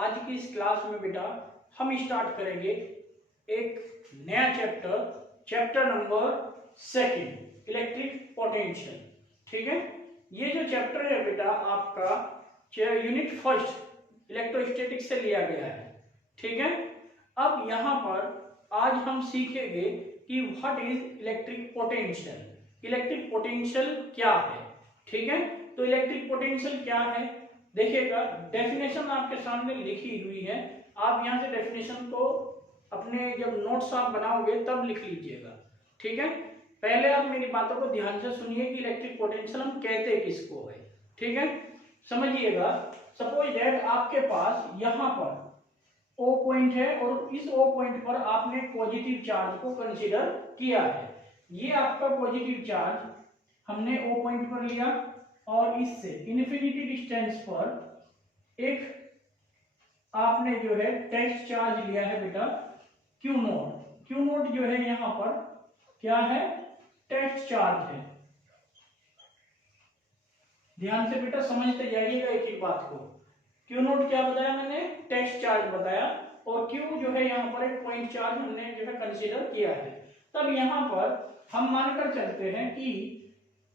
आज की इस क्लास में बेटा हम स्टार्ट करेंगे एक नया चैप्टर नंबर 2 इलेक्ट्रिक पोटेंशियल। ठीक है, ये जो चैप्टर है बेटा आपका यूनिट 1 इलेक्ट्रोस्टैटिक्स से लिया गया है। ठीक है, अब यहाँ पर आज हम सीखेंगे कि what is electric potential. Electric potential क्या है। ठीक है, तो इलेक्ट्रिक पोटेंशियल क्या है देखिएगा, डेफिनेशन आपके सामने लिखी हुई है। आप यहाँ से डेफिनेशन को अपने जब नोट्स आप बनाओगे तब लिख लीजिएगा। ठीक है, पहले आप मेरी बातों को ध्यान से सुनिए कि इलेक्ट्रिक पोटेंशियल हम कहते किसको है। ठीक है, समझिएगा। सपोज दैट आपके पास यहाँ पर O पॉइंट है और इस O पॉइंट पर आपने पॉजिटिव चार्ज को कंसीडर किया है। ये आपका पॉजिटिव चार्ज हमने O पॉइंट पर लिया और इससे इन्फिनिटी डिस्टेंस पर एक आपने जो है टेस्ट चार्ज लिया है बेटा Q नोट। Q नोट जो है यहाँ पर क्या है, टेस्ट चार्ज है। ध्यान से बेटा समझते जाइएगा एक एक बात को। Q नोट क्या बताया मैंने, टेस्ट चार्ज बताया, और Q जो है यहाँ पर एक पॉइंट चार्ज हमने जो है कंसीडर किया है। तब यहाँ पर हम मानकर चलते हैं कि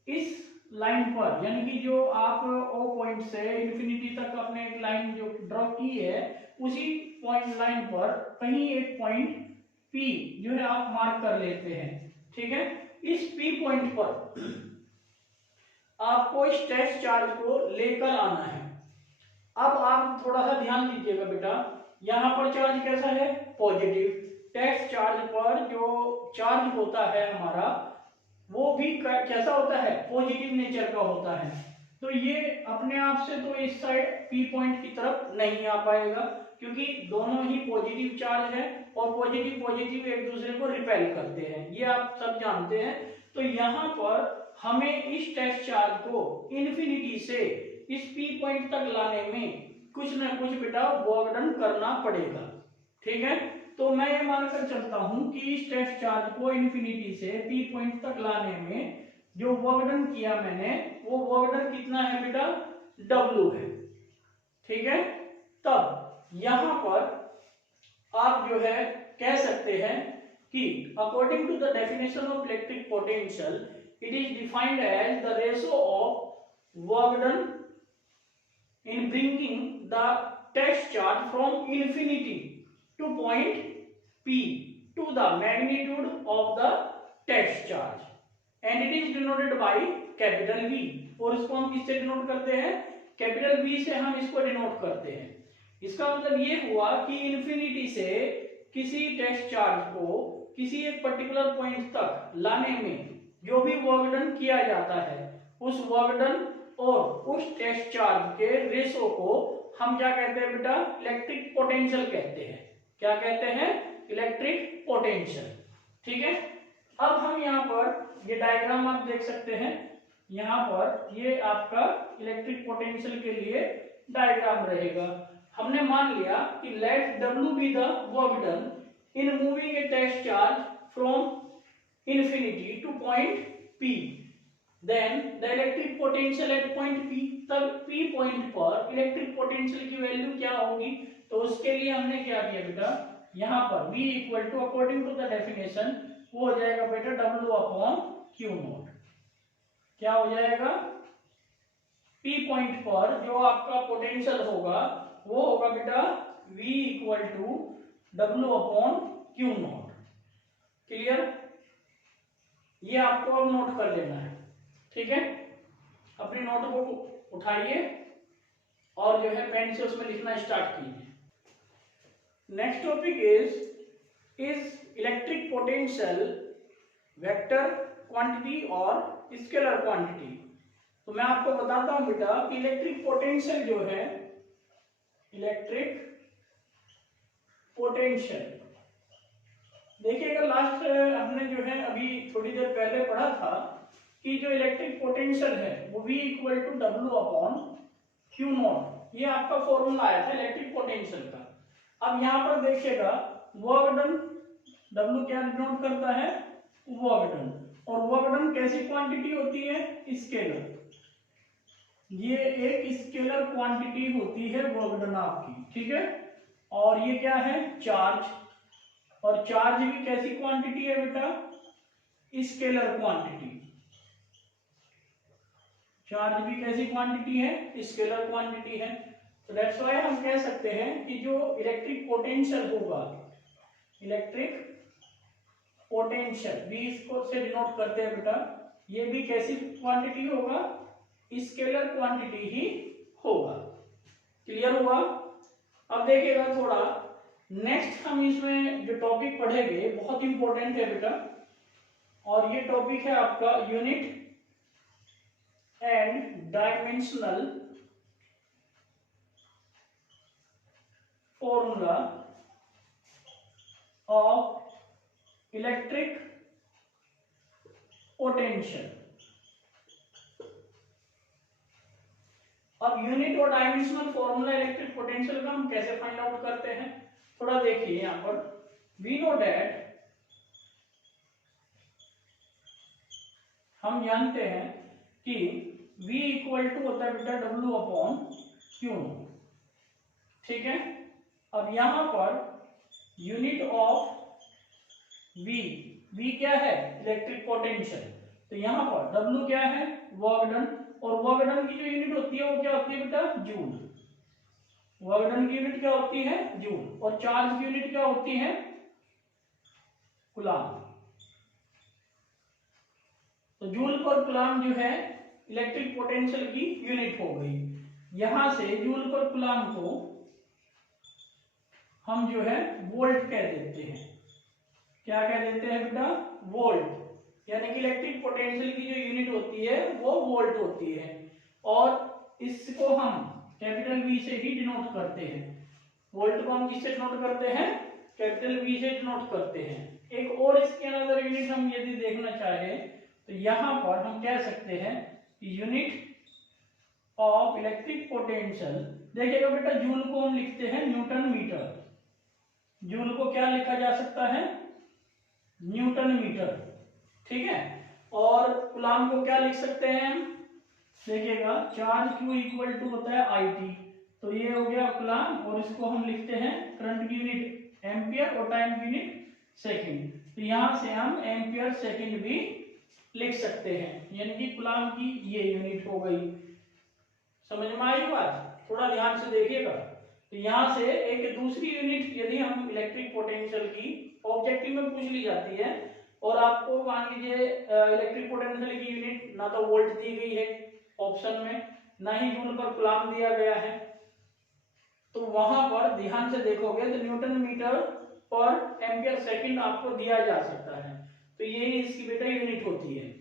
इस लाइन पर, यानी कि जो आप O पॉइंट से इन्फिनिटी तक अपने एक लाइन जो ड्रॉ की है, उसी पॉइंट लाइन पर कहीं एक पॉइंट P जो है आप मार्क कर लेते हैं। ठीक है, इस P पॉइंट पर आपको इस टेस्ट चार्ज को लेकर आना है। अब आप थोड़ा सा ध्यान दीजिएगा बेटा, यहाँ पर चार्ज कैसा है, पॉजिटिव। टेस्ट चार्ज पर जो चार्ज होता है हमारा वो भी कैसा होता है, पॉजिटिव नेचर का होता है। तो ये अपने आप से तो इस साइड P पॉइंट की तरफ नहीं आ पाएगा, क्योंकि दोनों ही पॉजिटिव चार्ज है और पॉजिटिव पॉजिटिव एक दूसरे को रिपेल करते हैं, ये आप सब जानते हैं। तो यहाँ पर हमें इस टेस्ट चार्ज को इन्फिनिटी से इस P पॉइंट तक लाने में कुछ ना कुछ बेटा वर्क डन करना पड़ेगा। ठीक है, तो मैं ये मानकर चलता हूं कि इस टेस्ट चार्ज को इन्फिनिटी से P पॉइंट तक लाने में जो वर्क डन किया मैंने, वो वर्क डन कितना है बेटा, W है। ठीक है, तब यहां पर आप जो है कह सकते हैं कि according to the definition of electric potential it is defined as the ratio of work done in bringing the test charge from infinity to point P to the magnitude of the test charge, and it is denoted by capital V। और इसको हम किससे denote करते हैं, capital V से हम इसको denote करते हैं। इसका मतलब ये हुआ कि इन्फिनिटी से किसी टेस्ट चार्ज को किसी एक पर्टिकुलर पॉइंट तक लाने में जो भी वर्क डन किया जाता है, उस वर्क डन और उस टेस्ट चार्ज के रेशो को हम क्या कहते हैं बेटा, इलेक्ट्रिक पोटेंशियल कहते हैं। क्या कहते हैं, इलेक्ट्रिक पोटेंशियल। ठीक है, अब हम यहाँ पर ये डायग्राम आप देख सकते हैं, यहाँ पर ये आपका इलेक्ट्रिक पोटेंशियल के लिए डायग्राम रहेगा। हमने मान लिया कि let W be the work done in moving a test charge from infinity to point P, then the electric potential at point P। तब P पॉइंट पर इलेक्ट्रिक पोटेंशियल की वैल्यू क्या होगी, तो उसके लिए हमने क्या किया बेटा, यहाँ पर V equal to according to the definition वो हो जाएगा बेटा W अपॉन Q नोट। क्या हो जाएगा, P पॉइंट पर जो आपका पोटेंशियल होगा वो होगा बेटा V equal to W upon Q naught. Clear, ये आपको अब नोट कर लेना है। ठीक है, अपनी नोटबुक उठाइए और जो है पेन से उसमें लिखना स्टार्ट कीजिए। Next topic is electric potential vector quantity और स्केलर क्वांटिटी। तो मैं आपको बताता हूं बेटा कि इलेक्ट्रिक पोटेंशियल जो है, इलेक्ट्रिक पोटेंशियल देखिएगा, लास्ट हमने जो है अभी थोड़ी देर पहले पढ़ा था कि जो इलेक्ट्रिक पोटेंशियल है वो V equal to W upon Q naught, ये आपका फॉर्मूला आया था इलेक्ट्रिक पोटेंशियल का। अब यहाँ पर देखिएगा वर्क डन, W क्या डिनोट करता है, वर्क डन, और वर्क डन कैसी क्वांटिटी होती है, स्केलर। ये एक स्केलर क्वांटिटी होती है वर्क डन आपकी, ठीक है। और ये क्या है, चार्ज, और चार्ज भी कैसी क्वांटिटी है बेटा, स्केलर क्वांटिटी। चार्ज भी कैसी क्वांटिटी है, स्केलर क्वांटिटी है। तो दैट्स व्हाई हम कह सकते हैं कि जो इलेक्ट्रिक पोटेंशियल होगा, इलेक्ट्रिक पोटेंशियल भी इसको से डिनोट करते हैं बेटा, ये भी कैसी क्वांटिटी होगा, स्केलर क्वांटिटी ही होगा। क्लियर हुआ। अब देखिएगा थोड़ा नेक्स्ट हम इसमें जो टॉपिक पढ़ेंगे बहुत इंपॉर्टेंट है बेटा, और ये टॉपिक है आपका unit and dimensional formula of electric potential. अब यूनिट और डायमेंशनल फॉर्मूला इलेक्ट्रिक पोटेंशियल का हम कैसे फाइंड आउट करते हैं, थोड़ा देखिए यहां पर। वी नो दैट, हम जानते हैं कि V इक्वल टू होता है बेटा W अपॉन Q, ठीक है। अब यहां पर यूनिट ऑफ V क्या है, इलेक्ट्रिक पोटेंशियल, तो यहां पर W क्या है, वर्क डन, और वर्क डन की जो यूनिट होती है वो क्या होती है बेटा, जूल। वर्क डन की यूनिट क्या होती है, जूल, और चार्ज की यूनिट क्या होती है, कूलाम। तो जूल पर कूलाम जो है इलेक्ट्रिक पोटेंशियल की यूनिट हो गई। यहां से जूल पर कूलाम को हम जो है वोल्ट कह देते हैं। क्या कह देते हैं बेटा, वोल्ट, यानी कि इलेक्ट्रिक पोटेंशियल की जो यूनिट होती है वो वोल्ट होती है, और इसको हम कैपिटल V से ही डिनोट करते हैं। वोल्ट को हम किससे डिनोट करते हैं, कैपिटल V से डिनोट करते हैं। एक और इसकी अनदर यूनिट हम यदि देखना चाहें तो यहां पर हम कह सकते हैं कि यूनिट ऑफ इलेक्ट्रिक पोटेंशियल, देखिएगा बेटा जूल को हम लिखते हैं न्यूटन मीटर, जूल को क्या लिखा जा सकता है, न्यूटन मीटर, ठीक है। और कूलाम को क्या लिख सकते हैं हम, देखिएगा चार्ज Q इक्वल टू होता है IT, तो ये हो गया कूलाम, और इसको हम लिखते हैं करंट की यूनिट एम्पियर और टाइम की यूनिट सेकंड, तो यहां से हम एम्पियर सेकंड भी लिख सकते हैं, यानी कि कूलाम की ये यूनिट हो गई। समझ में आई बात, थोड़ा ध्यान से देखिएगा। तो यहां से एक दूसरी यूनिट यदि हम इलेक्ट्रिक पोटेंशियल की ऑब्जेक्टिव में पूछ ली जाती है, और आपको मान लीजिए इलेक्ट्रिक पोटेंशियल की यूनिट ना तो वोल्ट दी गई है ऑप्शन में, ना ही जूल पर कूलाम दिया गया है, तो वहां पर ध्यान से देखोगे तो न्यूटन मीटर पर एम्पियर सेकंड आपको दिया जा सकता है, तो यही इसकी बेटा यूनिट होती है,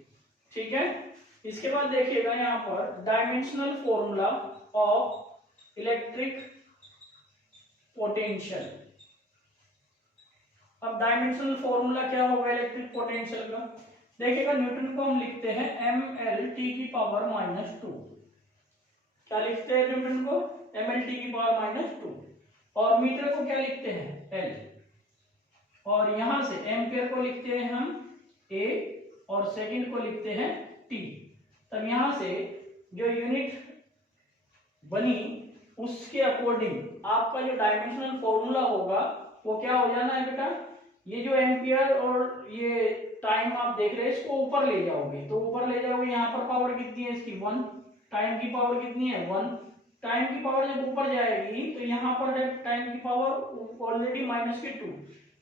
ठीक है। इसके बाद देखिएगा यहाँ पर dimensional formula of electric potential. अब डायमेंशनल फॉर्मूला क्या होगा इलेक्ट्रिक पोटेंशियल का, देखिएगा न्यूटन को हम लिखते हैं mL/-2, क्या लिखते हैं न्यूटन को, mL/-2, और मीटर को क्या लिखते हैं L, और यहां से एम्पियर को लिखते हैं हम A, और सेकंड को लिखते हैं T। तब यहां से जो यूनिट बनी उसके अकॉर्डिंग आपका जो डायमेंशनल फॉर्मूला होगा वो क्या हो जाना है बेटा, ये जो एम्पियर और ये टाइम आप देख रहे हैं इसको ऊपर ले जाओगे, तो ऊपर ले जाओगे, यहाँ पर पावर कितनी है इसकी 1, टाइम की पावर कितनी है 1, टाइम की पावर जब ऊपर जाएगी तो यहाँ पर है टाइम की पावर ऑलरेडी -2,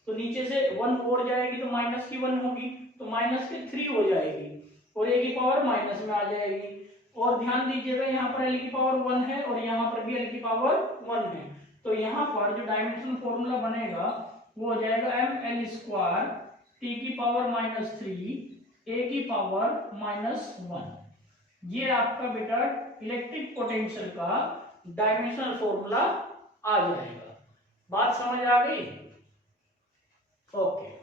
तो नीचे से 1 और जाएगी तो -1 होगी, तो -3 हो जाएगी, और ए की पावर माइनस में आ जाएगी। और ध्यान दीजिएगा यहाँ पर एल की पावर 1 है और यहाँ पर भी एल की पावर 1 है, तो यहाँ पर जो डायमेंशनल फॉर्मूला बनेगा वो हो जाएगा mL² t की पावर -3 a की पावर -1। ये आपका बेटा इलेक्ट्रिक पोटेंशियल का डायमेंशनल फॉर्मूला आ जाएगा। बात समझ आ गई, ओके।